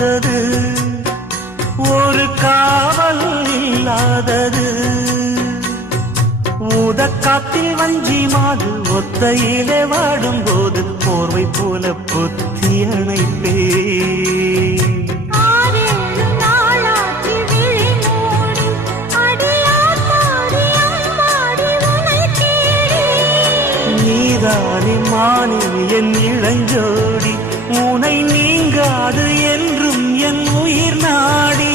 இல்லாதது, ஒரு காவல் இல்லாதது. ஊதக்காத்தில் வஞ்சி மாது ஒத்தையிலே வாடும்போது போர்வை போல பொத்தி அணைப்பே. நீதானே மானே என் இளஞ்சோடி, உனை நீங்காது என்றும் என் உயிர் நாடி.